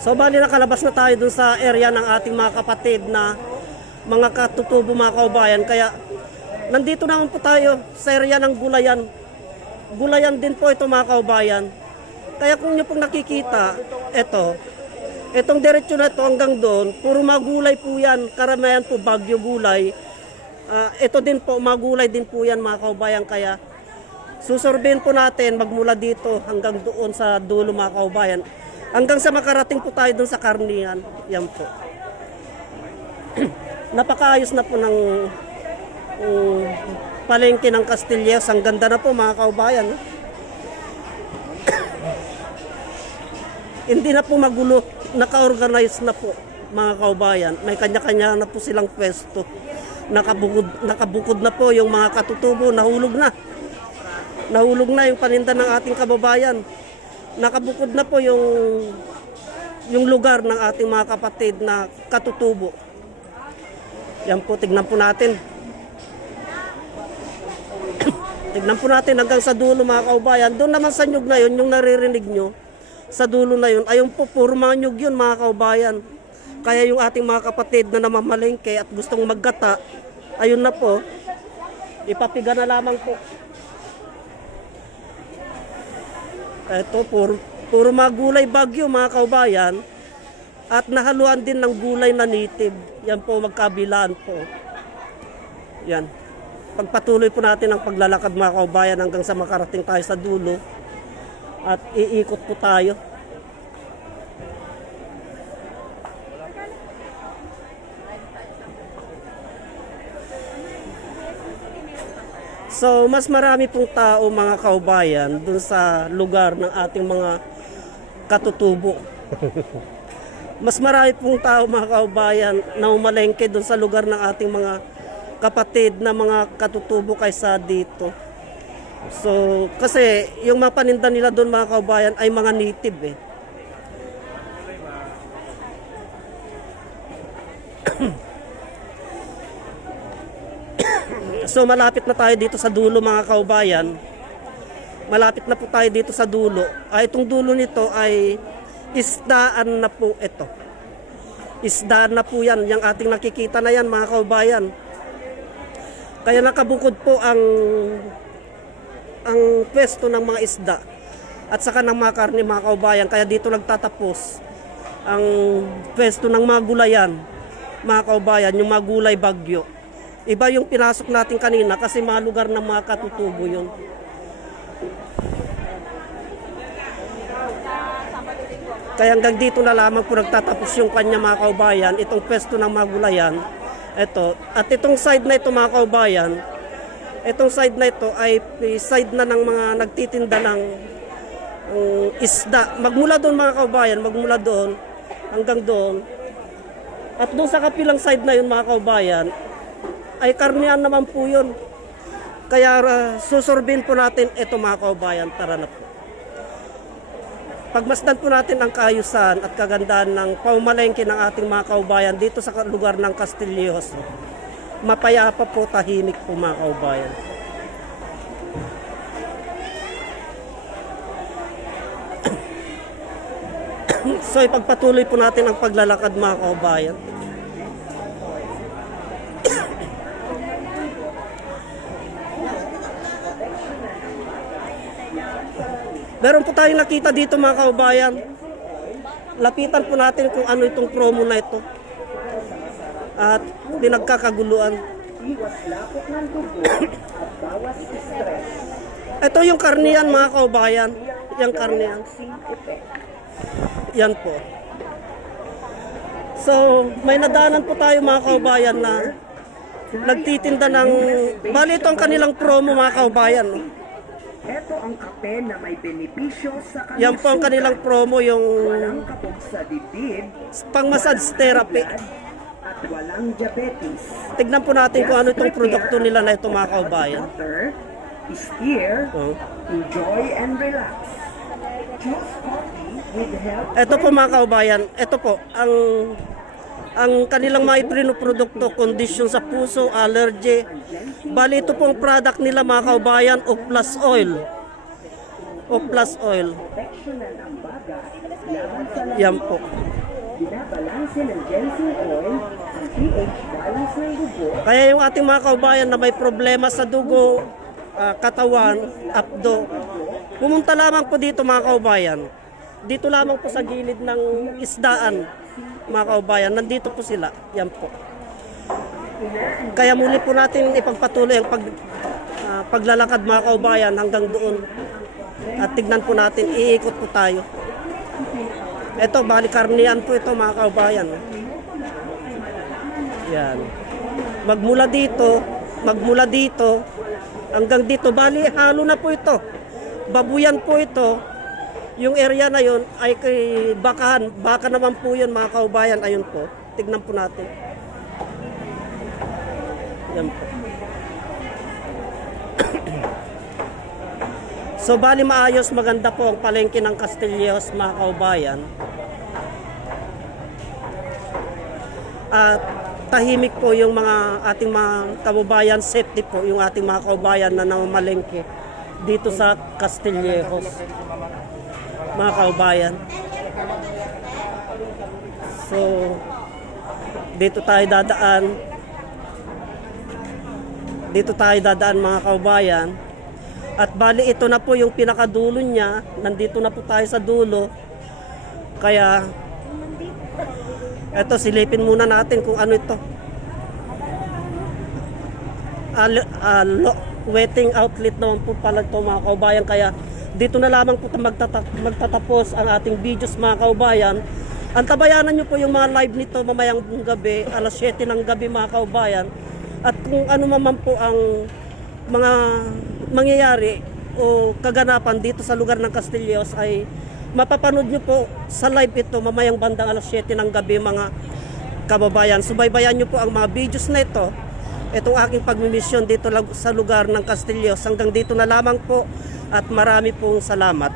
So bali nakalabas na tayo dun sa area ng ating mga kapatid na mga katutubo mga kaubayan. Kaya nandito naman po tayo sa area ng Gulayan. Gulayan din po ito mga kaubayan. Kaya kung nyo pong nakikita, itong diretsyo na ito hanggang doon, puro magulay po yan. Karamihan po bagyo gulay. Ito din po, magulay din po yan mga kaubayan. Kaya susurbeyin po natin magmula dito hanggang doon sa dulo mga kaubayan. Hanggang sa makarating po tayo dun sa karnihan. Yan po. Napakaayos na po ng palengke ng Castillejos. Ang ganda na po mga kaubayan. Hindi na po magulo. Naka-organize na po mga kaubayan. May kanya-kanya na po silang pwesto. Nakabukod na po yung mga katutubo. Nahulog na. Nahulog na yung paninda ng ating kababayan. Nakabukod na po yung lugar ng ating mga kapatid na katutubo. Yan po, tignan po natin. Tignan po natin hanggang sa dulo mga kaubayan. Doon naman sa nyug na yun, yung naririnig nyo, sa dulo na yun, ayun po, puro mga nyug yun mga kaubayan. Kaya yung ating mga kapatid na namamalengke at gustong maggata, ayun na po, ipapiga na lamang po. Ito, puro mga gulay bagyo mga kaubayan. At nahaluan din ng gulay na native. Yan po, magkabilaan po. Yan. Pagpatuloy po natin ang paglalakad mga kaubayan hanggang sa makarating tayo sa dulo. At iikot po tayo. So, mas marami pong tao mga kaubayan dun sa lugar ng ating mga katutubo. Mas marami pong tao mga kaubayan na umalengke dun sa lugar ng ating mga kapatid na mga katutubo kaysa dito. So, kasi yung mga paninda nila dun mga kaubayan ay mga native eh. So malapit na tayo dito sa dulo mga kaubayan. Malapit na po tayo dito sa dulo. Itong dulo nito ay isdaan na po ito. Isdaan na po yan. Yung ating nakikita na yan mga kaubayan. Kaya nakabukod po ang pwesto ng mga isda. At saka ng mga karne mga kaubayan. Kaya dito nagtatapos ang pwesto ng mga gulayan mga kaubayan. Yung mga gulay bagyo. Iba yung pinasok natin kanina kasi mga lugar ng mga katutubo yun. Kaya hanggang dito na lamang po nagtatapos yung kanya mga kaubayan, itong pwesto ng mga gulayan. Ito. At itong side na ito mga kaubayan, itong side na ito ay side na ng mga nagtitinda ng isda. Magmula doon mga kaubayan, magmula doon hanggang doon. At doon sa kapilang side na yun mga kaubayan, ay karnihan naman po yun. Kaya susurbin po natin ito mga kaubayan. Tara na po. Pagmasdan po natin ang kaayusan at kagandahan ng paumalengke ng ating mga kaubayan dito sa lugar ng Castillejos. Mapayapa po, tahimik po mga kaubayan. So ipagpatuloy po natin ang paglalakad mga kaubayan. Meron po tayong nakita dito mga kaubayan. Lapitan po natin kung ano itong promo na ito. At pinagkakaguluan. Ito yung karnihan mga kaubayan. Yung karnihan. Yan po. So, may nadaanan po tayo mga kaubayan na nagtitinda ng... Bali ito ang kanilang promo mga kaubayan. No? Ito ang kape na may benepisyo sa kalusugan. Yan po ang kanilang promo, yung walang kabog sa dibdib, pang-massage therapy. at walang diabetes. Tignan po natin kung ano itong produkto nila na ito mga kaubayan. Water, steer, enjoy and relax. Choose coffee with health. Ito po mga kaubayan, ito po ang ang kanilang mga ipinoprodukto, kondisyon sa puso, allergy. Bali ito pong product nila mga kaubayan, O Plus Oil. O Plus Oil. Proteksyonan ang baga laban sa Yan po. binabalanse ng ginseng oil ang pH balance ng dugo. Kaya yung ating mga kaubayan na may problema sa dugo, katawan, apdo, pumunta lamang po dito mga kaubayan. Dito lamang po sa gilid ng isdaan mga kaubayan. Nandito po sila. Yan po. Kaya muli po natin ipagpatuloy ang paglalakad mga kaubayan hanggang doon. At tignan po natin, iikot po tayo. Ito, bali karnian po ito mga kaubayan. Yan. Magmula dito, hanggang dito, bali halo na po ito. Babuyan po ito. Yung area na yon ay kay bakahan. Baka naman po yun mga kaubayan. Ayun po. Tignan po natin. Yan po. So bali maayos, maganda po ang palengke ng Castillejos mga kaubayan. At tahimik po yung mga ating mga kababayan, safety po yung ating mga kaubayan na namamalengke dito sa Castillejos mga kaubayan. So dito tayo dadaan mga kaubayan. At bali ito na po yung pinakadulo niya. Nandito na po tayo sa dulo. Kaya eto, silipin muna natin kung ano ito. Wetting outlet naman po pala ito mga kaubayan. Kaya dito na lamang po magtatapos ang ating videos mga kaubayan. Antabayanan nyo po yung mga live nito mamayang gabi, alas 7 ng gabi mga kaubayan. At kung ano man po ang mga mangyayari o kaganapan dito sa lugar ng Castillejos ay mapapanood nyo po sa live ito mamayang bandang alas 7 ng gabi mga kababayan. Subaybayan nyo po ang mga videos na ito. Itong aking pagmimisyon dito sa lugar ng Castillejos. Hanggang dito na lamang po at marami pong salamat.